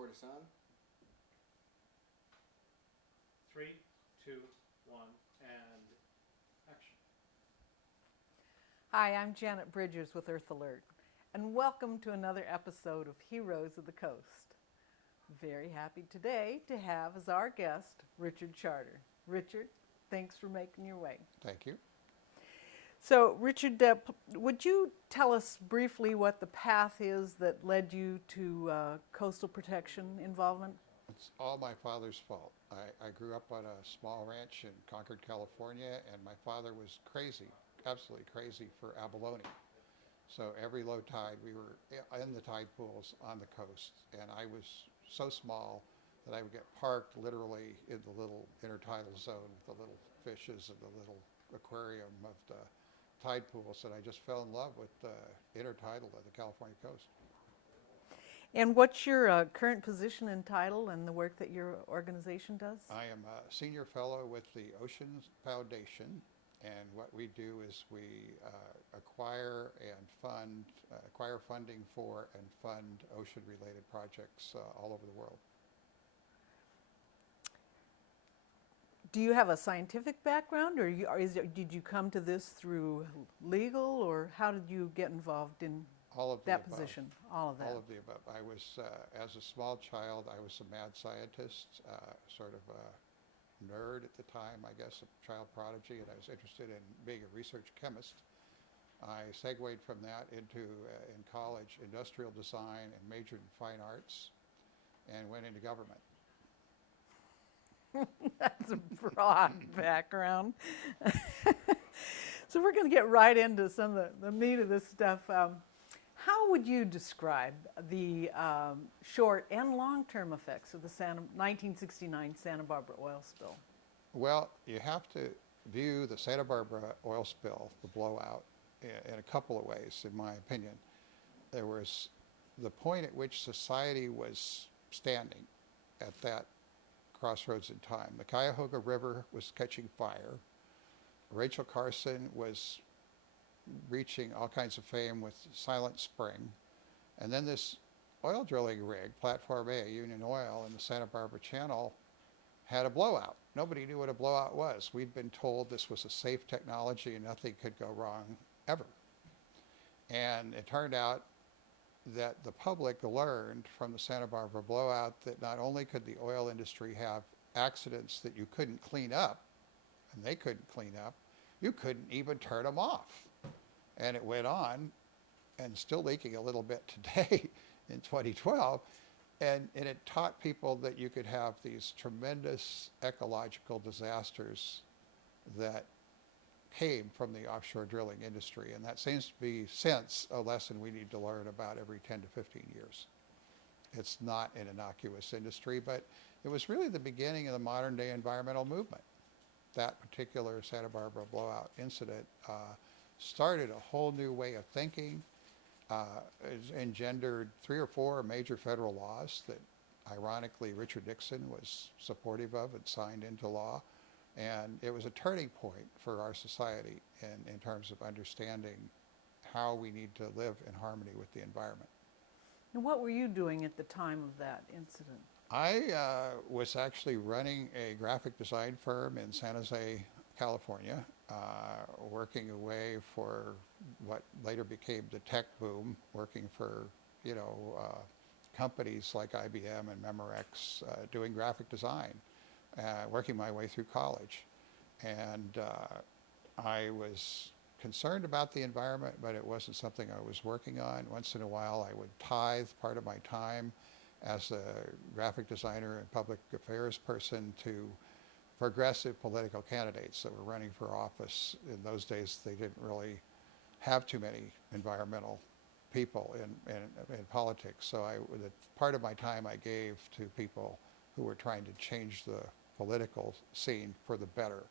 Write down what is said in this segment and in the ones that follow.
record us on. 3, 2, 1, and action. Hi, I'm Janet Bridgers with Earth Alert, and welcome to another episode of Heroes of the Coast. Very happy today to have as our guest Richard Charter. Richard, thanks for making your way. Thank you. So, Richard, would you tell us briefly what the path is that led you to coastal protection involvement? It's all my father's fault. I grew up on a small ranch in Concord, California, and my father was crazy, absolutely crazy for abalone. So every low tide, we were in the tide pools on the coast, and I was so small that I would get parked literally in the little intertidal zone with the little fishes and the little aquarium of the tide pools, and I just fell in love with the intertidal of the California coast. And what's your current position and title and the work that your organization does? I am a senior fellow with the Oceans Foundation, and what we do is we acquire funding for and fund ocean-related projects all over the world. Do you have a scientific background, or did you come to this through legal, or how did you get involved in All of the that above. position? All of that. All of the above. I was, as a small child, I was a mad scientist, sort of a nerd at the time, I guess, a child prodigy, and I was interested in being a research chemist. I segued from that into, in college, industrial design and majored in fine arts and went into government. That's a broad background. So we're going to get right into some of the meat of this stuff. How would you describe the short and long-term effects of the 1969 Santa Barbara oil spill? Well, you have to view the Santa Barbara oil spill, the blowout, in a couple of ways, in my opinion. There was the point at which society was standing at that crossroads in time. The Cuyahoga River was catching fire. Rachel Carson was reaching all kinds of fame with Silent Spring. And then this oil drilling rig, Platform A, Union Oil, in the Santa Barbara Channel, had a blowout. Nobody knew what a blowout was. We'd been told this was a safe technology and nothing could go wrong ever. And it turned out that the public learned from the Santa Barbara blowout that not only could the oil industry have accidents that you couldn't clean up, and they couldn't clean up, you couldn't even turn them off. And it went on, and still leaking a little bit today in 2012, and it taught people that you could have these tremendous ecological disasters that came from the offshore drilling industry, and that seems to be, since, a lesson we need to learn about every 10 to 15 years. It's not an innocuous industry, but it was really the beginning of the modern day environmental movement. That particular Santa Barbara blowout incident started a whole new way of thinking. It engendered 3 or 4 major federal laws that, ironically, Richard Nixon was supportive of and signed into law. And it was a turning point for our society in terms of understanding how we need to live in harmony with the environment. And what were you doing at the time of that incident? I was actually running a graphic design firm in San Jose, California, working away for what later became the tech boom, working for, companies like IBM and Memorex, doing graphic design. Working my way through college. And I was concerned about the environment, but it wasn't something I was working on. Once in a while, I would tithe part of my time as a graphic designer and public affairs person to progressive political candidates that were running for office. In those days, they didn't really have too many environmental people in politics. So part of my time I gave to people who were trying to change the political scene for the better.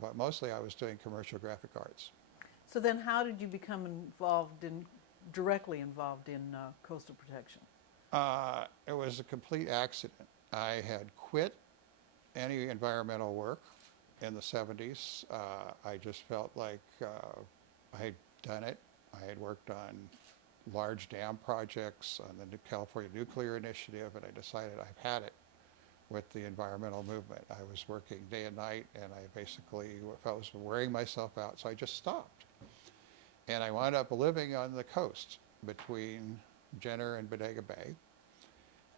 But mostly I was doing commercial graphic arts. So then how did you become directly involved in coastal protection? It was a complete accident. I had quit any environmental work in the 70s. I just felt like I had done it. I had worked on large dam projects on the California Nuclear Initiative, and I decided I've had it with the environmental movement. I was working day and night, and I basically I was wearing myself out, so I just stopped. And I wound up living on the coast between Jenner and Bodega Bay.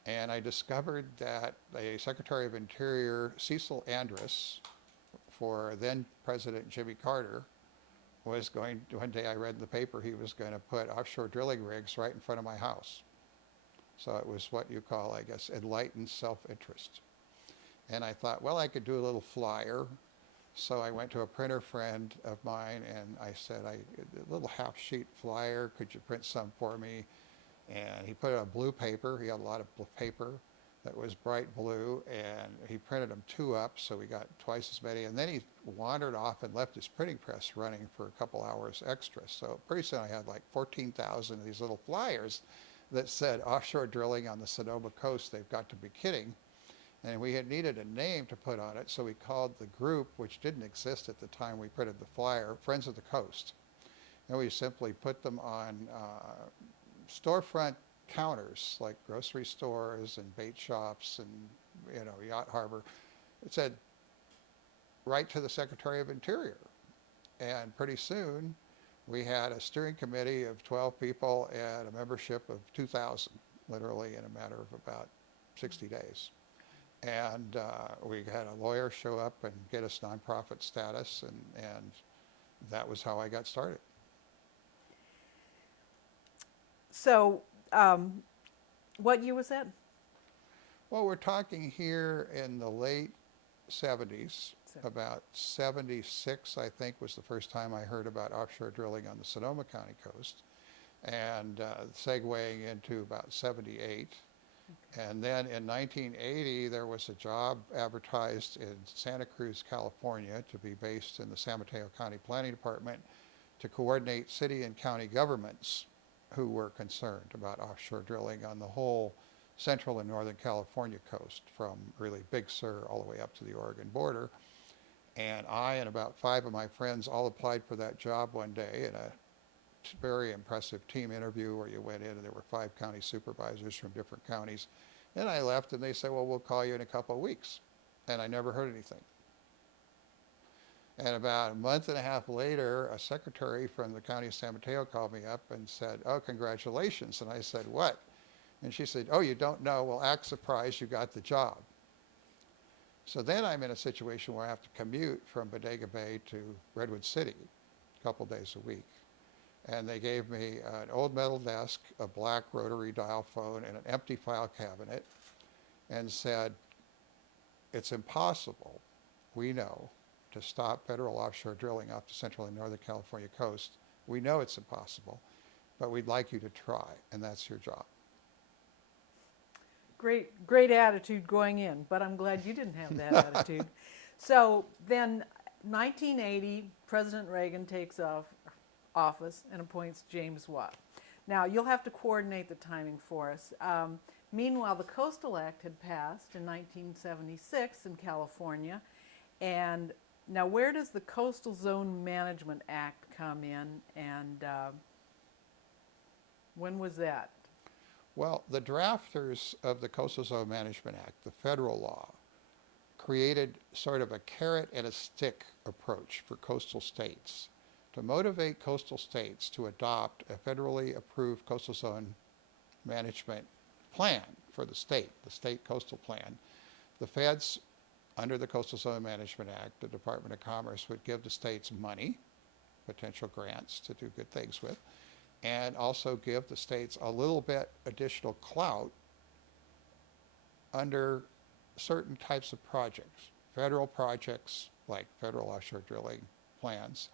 And I discovered that a Secretary of Interior, Cecil Andrus, for then President Jimmy Carter, was going, one day I read in the paper, he was going to put offshore drilling rigs right in front of my house. So it was what you call, I guess, enlightened self-interest. And I thought, well, I could do a little flyer. So I went to a printer friend of mine and I said, a little half sheet flyer, could you print some for me? And he put it on blue paper. He had a lot of paper that was bright blue, and he printed them 2 up, so we got twice as many. And then he wandered off and left his printing press running for a couple hours extra. So pretty soon I had like 14,000 of these little flyers that said offshore drilling on the Sonoma coast. They've got to be kidding. And we had needed a name to put on it, so we called the group, which didn't exist at the time we printed the flyer, Friends of the Coast. And we simply put them on storefront counters like grocery stores and bait shops and yacht harbor. It said, "Write to the Secretary of Interior." And pretty soon we had a steering committee of 12 people and a membership of 2,000, literally in a matter of about 60 days. And we had a lawyer show up and get us nonprofit status, and that was how I got started. So, what year was that? Well, we're talking here in the late 70s. About 76, I think, was the first time I heard about offshore drilling on the Sonoma County coast, and segueing into about 78. Okay. And then in 1980, there was a job advertised in Santa Cruz, California, to be based in the San Mateo County Planning Department to coordinate city and county governments who were concerned about offshore drilling on the whole central and northern California coast, from really Big Sur all the way up to the Oregon border. And I and about 5 of my friends all applied for that job one day in a very impressive team interview where you went in and there were 5 county supervisors from different counties. And I left and they said, well, we'll call you in a couple of weeks. And I never heard anything. And about a month and a half later, a secretary from the county of San Mateo called me up and said, oh, congratulations. And I said, what? And she said, oh, you don't know? Well, act surprised, you got the job. So then I'm in a situation where I have to commute from Bodega Bay to Redwood City a couple days a week. And they gave me an old metal desk, a black rotary dial phone, and an empty file cabinet, and said, it's impossible, we know, to stop federal offshore drilling off the central and northern California coast. We know it's impossible, but we'd like you to try, and that's your job. Great attitude going in, but I'm glad you didn't have that attitude. So then 1980, President Reagan takes office and appoints James Watt. Now, you'll have to coordinate the timing for us. Meanwhile, the Coastal Act had passed in 1976 in California. And now, where does the Coastal Zone Management Act come in, and when was that? Well, the drafters of the Coastal Zone Management Act, the federal law, created sort of a carrot and a stick approach for coastal states to motivate coastal states to adopt a federally approved coastal zone management plan for the state coastal plan. The feds, under the Coastal Zone Management Act, the Department of Commerce would give the states money, potential grants to do good things with, and also give the states a little bit additional clout under certain types of projects, federal projects like federal offshore drilling plans,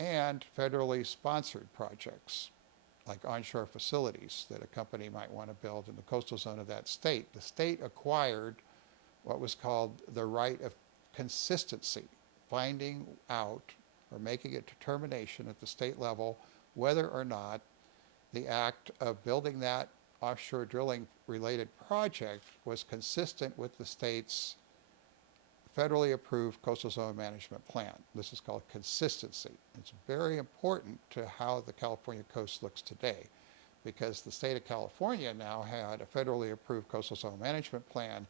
and federally sponsored projects like onshore facilities that a company might want to build in the coastal zone of that state. The state acquired what was called the right of consistency, finding out or making a determination at the state level whether or not the act of building that offshore drilling related project was consistent with the state's federally approved coastal zone management plan. This is called consistency. It's very important to how the California coast looks today. because the state of California now had a federally approved coastal zone management plan.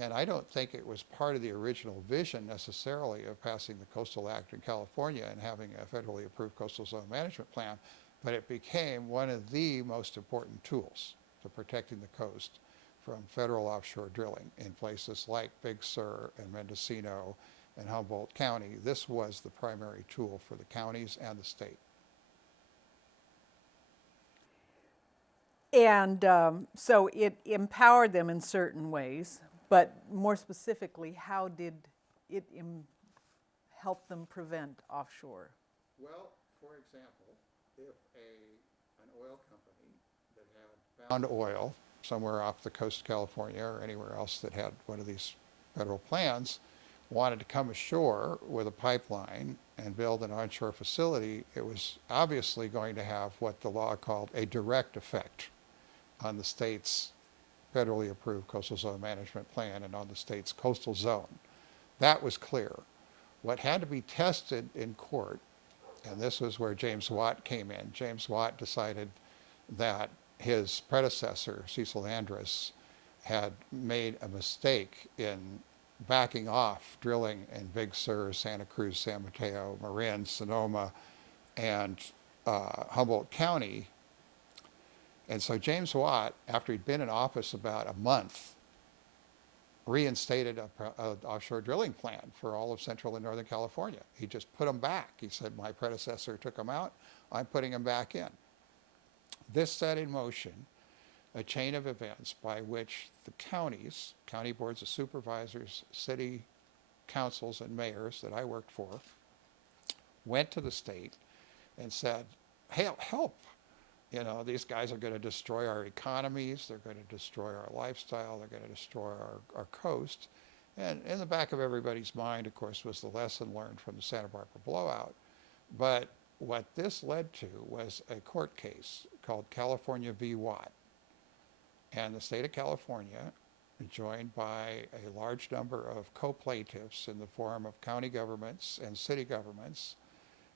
And I don't think it was part of the original vision necessarily of passing the Coastal Act in California and having a federally approved coastal zone management plan, but it became one of the most important tools to protecting the coast from federal offshore drilling in places like Big Sur and Mendocino and Humboldt County. This was the primary tool for the counties and the state. And so it empowered them in certain ways, but more specifically, how did it help them prevent offshore? Well, for example, if an oil company that had found oil somewhere off the coast of California or anywhere else that had one of these federal plans wanted to come ashore with a pipeline and build an onshore facility, it was obviously going to have what the law called a direct effect on the state's federally approved coastal zone management plan and on the state's coastal zone. That was clear. What had to be tested in court, and this was where James Watt came in. James Watt decided that his predecessor, Cecil Andrus, had made a mistake in backing off drilling in Big Sur, Santa Cruz, San Mateo, Marin, Sonoma, and Humboldt County. And so James Watt, after he'd been in office about a month, reinstated an offshore drilling plan for all of Central and Northern California. He just put them back. He said, my predecessor took them out, I'm putting them back in. This set in motion a chain of events by which the counties, county boards of supervisors, city councils and mayors that I worked for, went to the state and said, hey, help. You know, these guys are going to destroy our economies, they're going to destroy our lifestyle, they're going to destroy our coast. And in the back of everybody's mind, of course, was the lesson learned from the Santa Barbara blowout. But what this led to was a court case called California v. Watt. And the state of California, joined by a large number of co-plaintiffs in the form of county governments and city governments,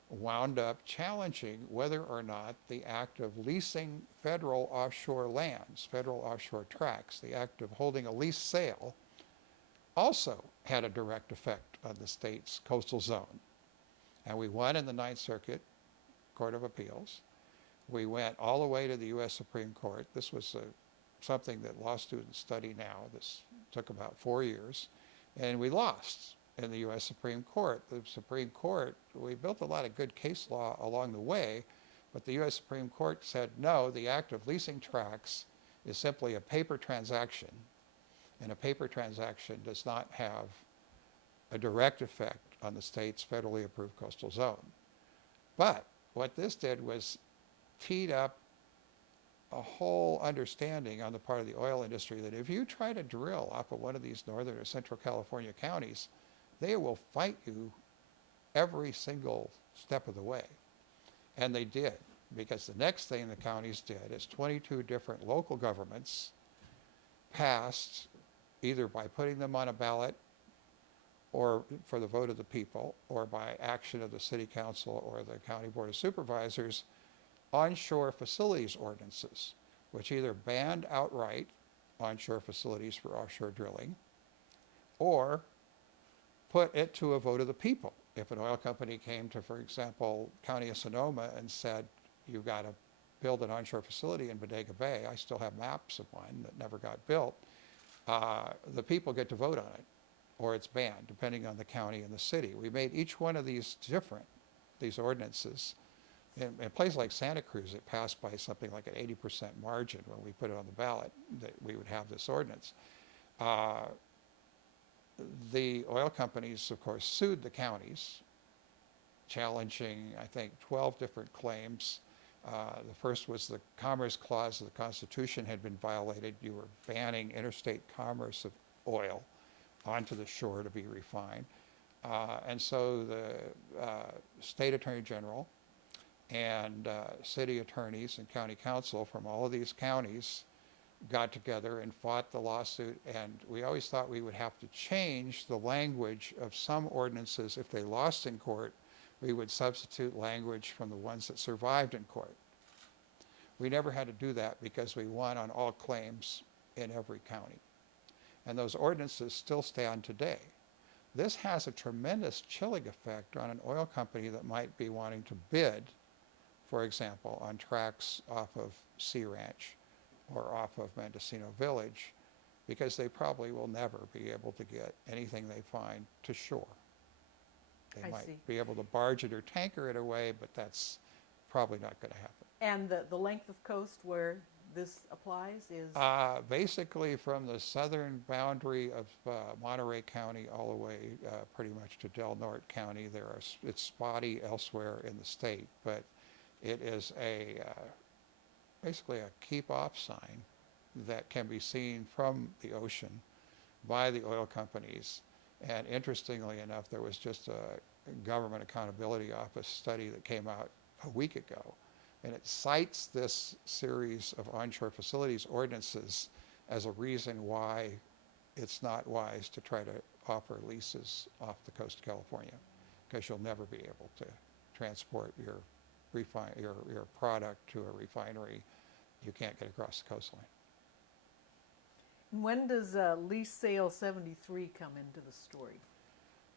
wound up challenging whether or not the act of leasing federal offshore lands, federal offshore tracts, the act of holding a lease sale, also had a direct effect on the state's coastal zone. And we won in the Ninth Circuit Court of Appeals. We went all the way to the U.S. Supreme Court. This was something that law students study now. This took about 4 years. And we lost in the U.S. Supreme Court. The Supreme Court, we built a lot of good case law along the way, but the U.S. Supreme Court said, no, the act of leasing tracts is simply a paper transaction, and a paper transaction does not have a direct effect on the state's federally approved coastal zone. But what this did was teed up a whole understanding on the part of the oil industry that if you try to drill off of one of these northern or central California counties, they will fight you every single step of the way. And they did, because the next thing the counties did is 22 different local governments passed, either by putting them on a ballot or for the vote of the people, or by action of the city council or the county board of supervisors, onshore facilities ordinances, which either banned outright onshore facilities for offshore drilling, or put it to a vote of the people. If an oil company came to, for example, County of Sonoma and said, you've got to build an onshore facility in Bodega Bay, I still have maps of one that never got built, the people get to vote on it, or it's banned, depending on the county and the city. We made each one of these different, these ordinances. In a place like Santa Cruz, it passed by something like an 80% margin when we put it on the ballot that we would have this ordinance. The oil companies, of course, sued the counties, challenging, I think, 12 different claims. The first was the Commerce Clause of the Constitution had been violated. You were banning interstate commerce of oil onto the shore to be refined. And so the state attorney general and city attorneys and county council from all of these counties got together and fought the lawsuit, and we always thought we would have to change the language of some ordinances. If they lost in court, we would substitute language from the ones that survived in court. We never had to do that because we won on all claims in every county. And those ordinances still stand today. This has a tremendous chilling effect on an oil company that might be wanting to bid, for example, on tracts off of Sea Ranch or off of Mendocino Village, because they probably will never be able to get anything they find to shore. They I might see. be able to barge it or tanker it away, but that's probably not going to happen. And the length of coast where this applies is? Basically from the southern boundary of Monterey County all the way pretty much to Del Norte County. It's spotty elsewhere in the state, but it is basically a keep off sign that can be seen from the ocean by the oil companies. And interestingly enough, there was just a Government Accountability Office study that came out a week ago, and it cites this series of onshore facilities ordinances as a reason why it's not wise to try to offer leases off the coast of California, because you'll never be able to transport your product to a refinery. You can't get across the coastline. When does Lease Sale 73 come into the story?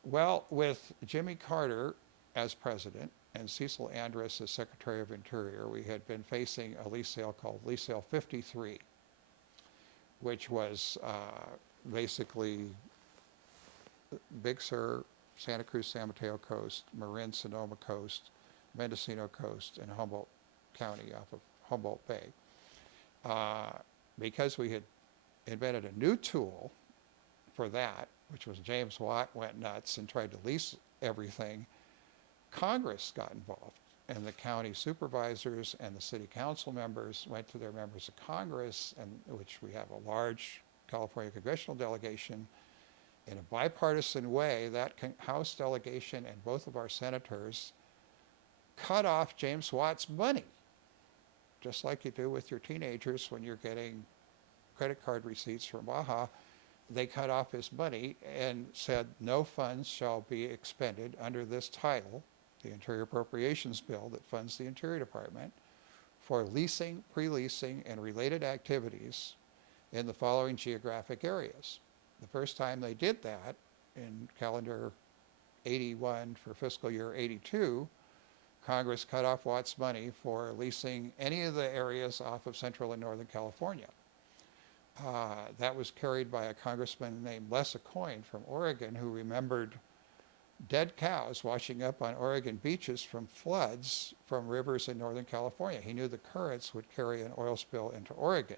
Well, with Jimmy Carter as president and Cecil Andrus as Secretary of Interior, we had been facing a lease sale called Lease Sale 53, which was basically Big Sur, Santa Cruz, San Mateo Coast, Marin, Sonoma Coast, Mendocino Coast, and Humboldt County off of Humboldt Bay. Because we had invented a new tool for that, which was James Watt went nuts and tried to lease everything, Congress got involved, and the county supervisors and the city council members went to their members of Congress, and which we have a large California congressional delegation. In a bipartisan way, that House delegation and both of our senators cut off James Watt's money, just like you do with your teenagers when you're getting credit card receipts from Baja. They cut off his money and said no funds shall be expended under this title, the Interior Appropriations Bill that funds the Interior Department, for leasing, pre-leasing, and related activities in the following geographic areas. The first time they did that in calendar 81 for fiscal year 82, Congress cut off Watt's money for leasing any of the areas off of Central and Northern California. That was carried by a congressman named Les Aucoin from Oregon, who remembered dead cows washing up on Oregon beaches from floods from rivers in Northern California. He knew the currents would carry an oil spill into Oregon.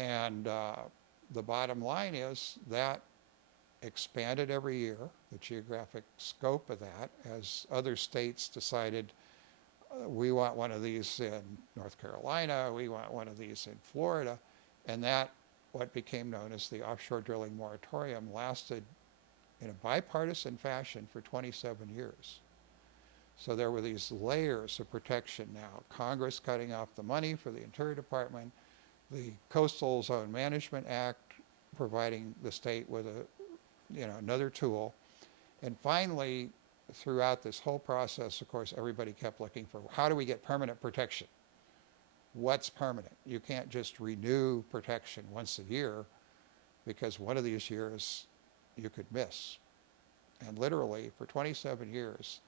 And the bottom line is that expanded every year, the geographic scope of that, as other states decided, we want one of these in North Carolina, we want one of these in Florida. And that, what became known as the offshore drilling moratorium, lasted in a bipartisan fashion for 27 years. So there were these layers of protection now. Congress cutting off the money for the Interior Department, the Coastal Zone Management Act providing the state with another tool. And finally, throughout this whole process, of course, everybody kept looking for, how do we get permanent protection? What's permanent? You can't just renew protection once a year, because one of these years you could miss. And literally for 27 years,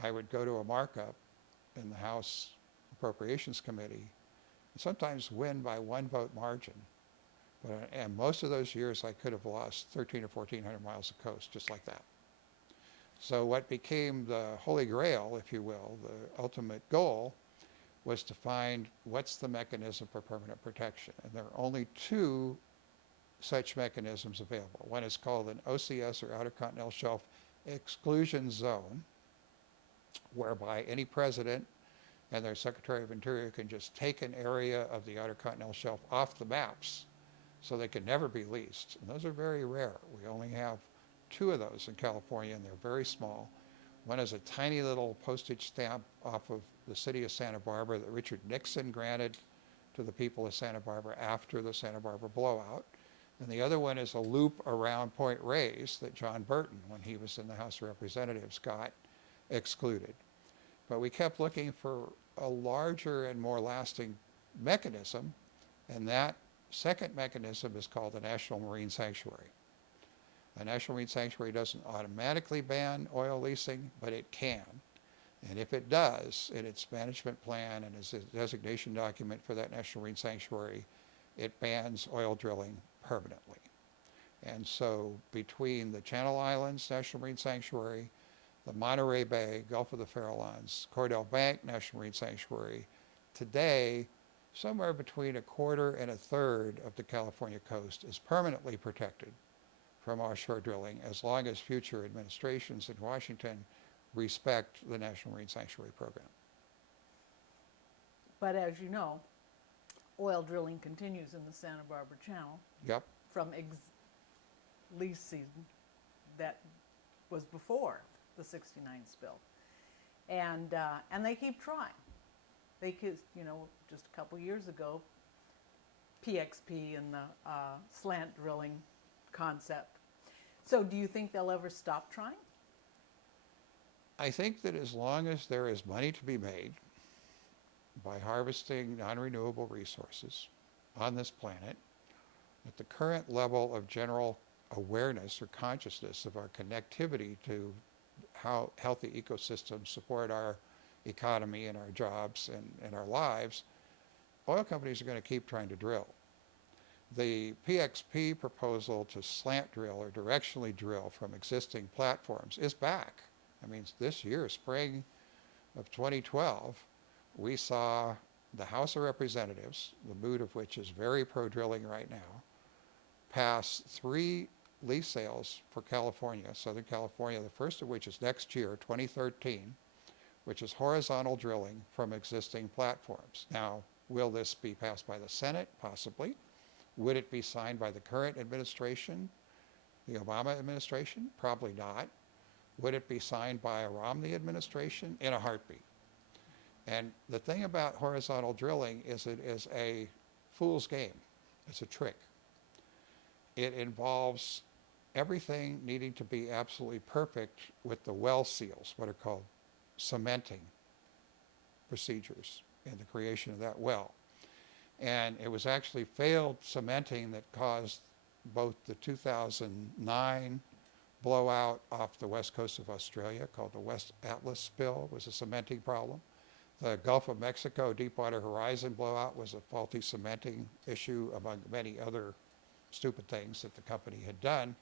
I would go to a markup in the House Appropriations Committee and sometimes win by 1 vote margin. And most of those years I could have lost 1,300 or 1,400 miles of coast just like that. So what became the holy grail, if you will, the ultimate goal, was to find what's the mechanism for permanent protection. And there are only 2 such mechanisms available. One is called an OCS, or Outer Continental Shelf Exclusion Zone, whereby any president and their Secretary of Interior can just take an area of the Outer Continental Shelf off the maps so they can never be leased. And those are very rare. We only have 2 of those in California, and they're very small. One is a tiny little postage stamp off of the city of Santa Barbara that Richard Nixon granted to the people of Santa Barbara after the Santa Barbara blowout. And the other one is a loop around Point Reyes that John Burton, when he was in the House of Representatives, got excluded. But we kept looking for a larger and more lasting mechanism, and that second mechanism is called the National Marine Sanctuary. A National Marine Sanctuary doesn't automatically ban oil leasing, but it can. And if it does, in its management plan and as a designation document for that National Marine Sanctuary, it bans oil drilling permanently. And so between the Channel Islands National Marine Sanctuary, the Monterey Bay, Gulf of the Farallones, Cordell Bank National Marine Sanctuary, today, somewhere between a quarter and a third of the California coast is permanently protected from offshore drilling as long as future administrations in Washington respect the National Marine Sanctuary Program. But as you know, oil drilling continues in the Santa Barbara Channel Yep. from lease season that was before the '69 spill, and they keep trying. They could, just a couple years ago, PXP and the slant drilling concept. So, do you think they'll ever stop trying? I think that as long as there is money to be made by harvesting non-renewable resources on this planet, at the current level of general awareness or consciousness of our connectivity to how healthy ecosystems support our economy and our jobs and our lives, oil companies are going to keep trying to drill. The PXP proposal to slant drill or directionally drill from existing platforms is back. I mean, this year, spring of 2012, we saw the House of Representatives, the mood of which is very pro-drilling right now, pass 3 lease sales for California, Southern California, the first of which is next year, 2013, which is horizontal drilling from existing platforms. Now, will this be passed by the Senate? Possibly. Would it be signed by the current administration, the Obama administration? Probably not. Would it be signed by a Romney administration? In a heartbeat. And the thing about horizontal drilling is it is a fool's game. It's a trick. It involves everything needing to be absolutely perfect with the well seals, what are called cementing procedures in the creation of that well. And it was actually failed cementing that caused both the 2009 blowout off the west coast of Australia called the West Atlas spill was a cementing problem. The Gulf of Mexico Deepwater Horizon blowout was a faulty cementing issue, among many other stupid things that the company had done.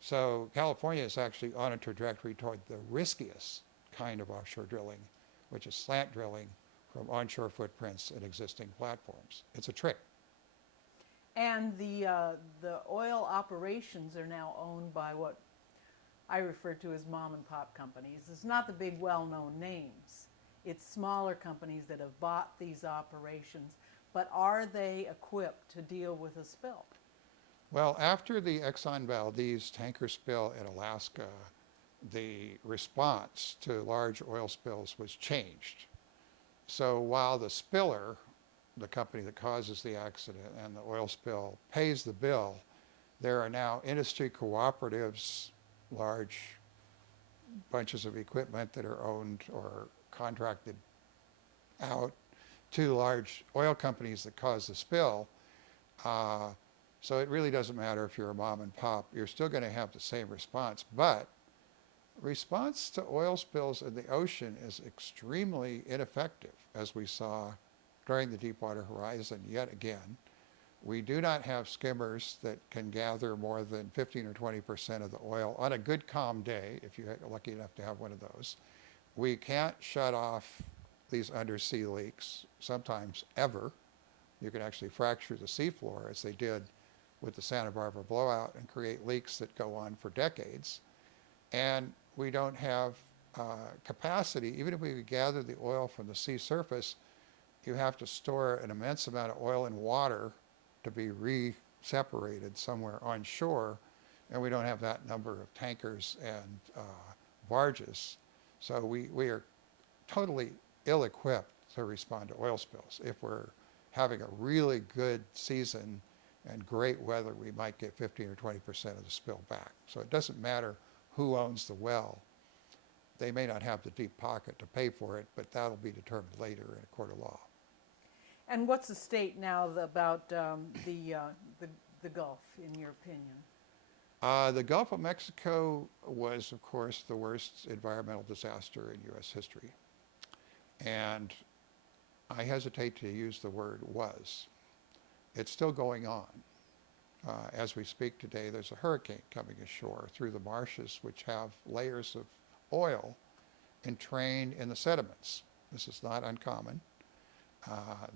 So California is actually on a trajectory toward the riskiest kind of offshore drilling, which is slant drilling from onshore footprints and existing platforms. It's a trick. And the oil operations are now owned by what I refer to as mom and pop companies. It's not the big well-known names. It's smaller companies that have bought these operations, but are they equipped to deal with a spill? Well, after the Exxon Valdez tanker spill in Alaska, the response to large oil spills was changed. So while the spiller, the company that causes the accident and the oil spill, pays the bill, there are now industry cooperatives, large bunches of equipment that are owned or contracted out to large oil companies that cause the spill. So it really doesn't matter if you're a mom and pop, you're still going to have the same response. But response to oil spills in the ocean is extremely ineffective, as we saw during the Deepwater Horizon yet again. We do not have skimmers that can gather more than 15 or 20% of the oil on a good calm day, if you're lucky enough to have one of those. We can't shut off these undersea leaks, sometimes ever. You can actually fracture the seafloor, as they did with the Santa Barbara blowout, and create leaks that go on for decades. And we don't have capacity. Even if we could gather the oil from the sea surface, you have to store an immense amount of oil in water to be re-separated somewhere on shore, and we don't have that number of tankers and barges. So we are totally ill-equipped to respond to oil spills. If we're having a really good season and great weather, we might get 15 or 20% of the spill back. So it doesn't matter who owns the well. They may not have the deep pocket to pay for it, but that'll be determined later in a court of law. And what's the state now about the Gulf, in your opinion? The Gulf of Mexico was, of course, the worst environmental disaster in U.S. history. And I hesitate to use the word was. It's still going on. As we speak today, there's a hurricane coming ashore through the marshes, which have layers of oil entrained in the sediments. This is not uncommon.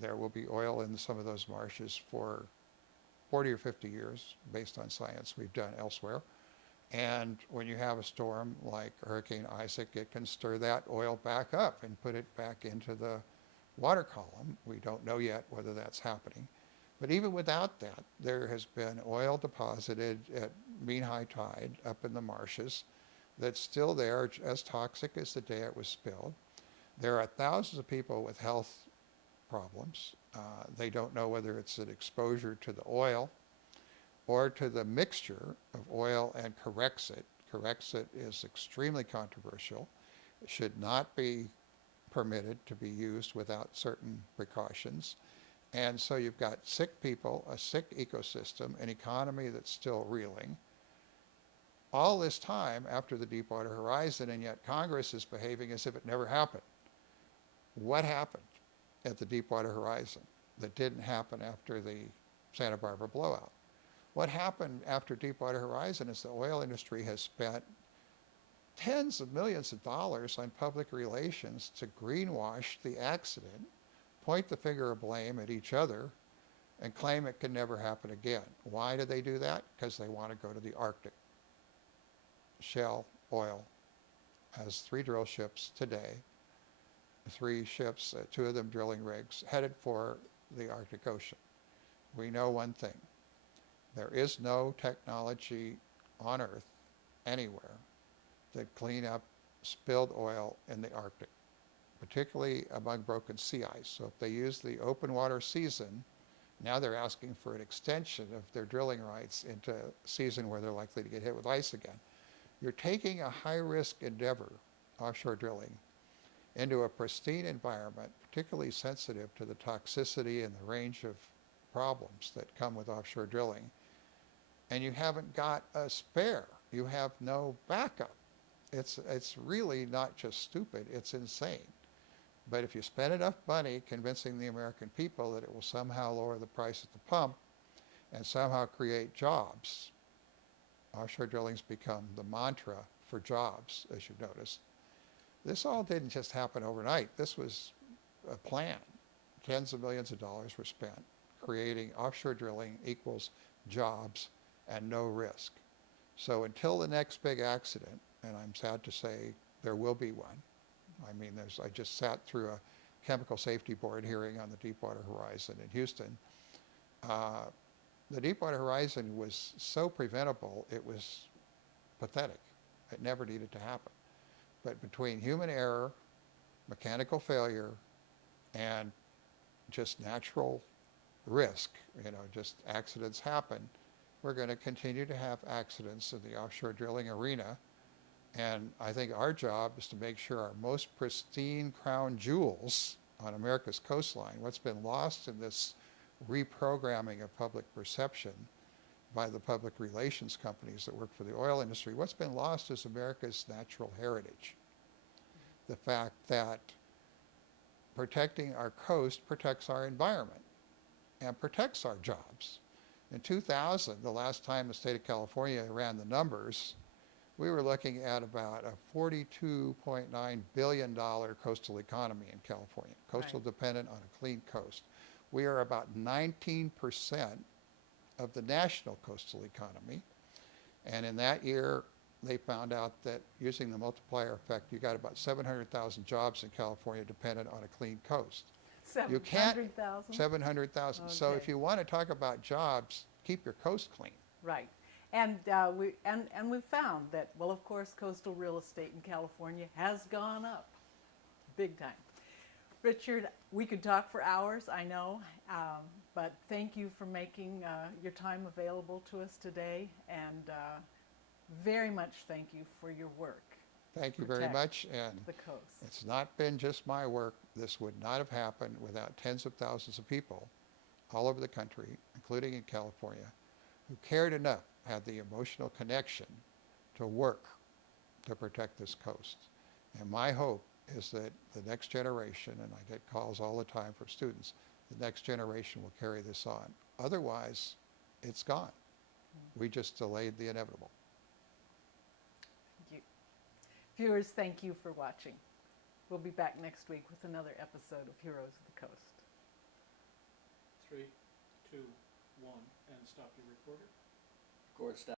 There will be oil in some of those marshes for 40 or 50 years, based on science we've done elsewhere. And when you have a storm like Hurricane Isaac, it can stir that oil back up and put it back into the water column. We don't know yet whether that's happening. But even without that, there has been oil deposited at mean high tide up in the marshes that's still there, as toxic as the day it was spilled. There are thousands of people with health problems. They don't know whether it's an exposure to the oil or to the mixture of oil and Corexit. Corexit is extremely controversial. It should not be permitted to be used without certain precautions. And so you've got sick people, a sick ecosystem, an economy that's still reeling. All this time after the Deepwater Horizon, and yet Congress is behaving as if it never happened. What happened at the Deepwater Horizon that didn't happen after the Santa Barbara blowout? What happened after Deepwater Horizon is the oil industry has spent tens of millions of dollars on public relations to greenwash the accident, point the finger of blame at each other, and claim it can never happen again. Why do they do that? Because they want to go to the Arctic. Shell Oil has 3 drill ships today, 3 ships, 2 of them drilling rigs, headed for the Arctic Ocean. We know one thing. There is no technology on Earth anywhere that clean up spilled oil in the Arctic, particularly among broken sea ice. So if they use the open water season, now they're asking for an extension of their drilling rights into a season where they're likely to get hit with ice again. You're taking a high-risk endeavor, offshore drilling, into a pristine environment, particularly sensitive to the toxicity and the range of problems that come with offshore drilling, and you haven't got a spare. You have no backup. It's really not just stupid, it's insane. But if you spend enough money convincing the American people that it will somehow lower the price at the pump and somehow create jobs, offshore drilling's become the mantra for jobs, as you've noticed. This all didn't just happen overnight. This was a plan. Tens of millions of dollars were spent creating offshore drilling equals jobs and no risk. So until the next big accident, and I'm sad to say there will be one. I mean, I just sat through a chemical safety board hearing on the Deepwater Horizon in Houston. The Deepwater Horizon was so preventable, it was pathetic. It never needed to happen. But between human error, mechanical failure, and just natural risk, just accidents happen, we're going to continue to have accidents in the offshore drilling arena. And I think our job is to make sure our most pristine crown jewels on America's coastline, what's been lost in this reprogramming of public perception by the public relations companies that work for the oil industry, what's been lost is America's natural heritage. The fact that protecting our coast protects our environment and protects our jobs. In 2000, the last time the state of California ran the numbers, we were looking at about a $42.9 billion coastal economy in California, coastal dependent on a clean coast. We are about 19% of the national coastal economy. And in that year, they found out that using the multiplier effect, you got about 700,000 jobs in California dependent on a clean coast. 700,000? 700,000. Okay. So if you want to talk about jobs, keep your coast clean. Right. And we found that, well, of course, coastal real estate in California has gone up big time. Richard, we could talk for hours, I know, but thank you for making your time available to us today, and very much thank you for your work. Thank you very protect much. And the coast. it's not been just my work. This would not have happened without tens of thousands of people all over the country, including in California, who cared enough, had the emotional connection to work to protect this coast. And my hope is that the next generation, and I get calls all the time from students, the next generation will carry this on. Otherwise, it's gone. We just delayed the inevitable. Thank you. Viewers, thank you for watching. We'll be back next week with another episode of Heroes of the Coast. 3, 2, 1, and stop your recorder. Record stop.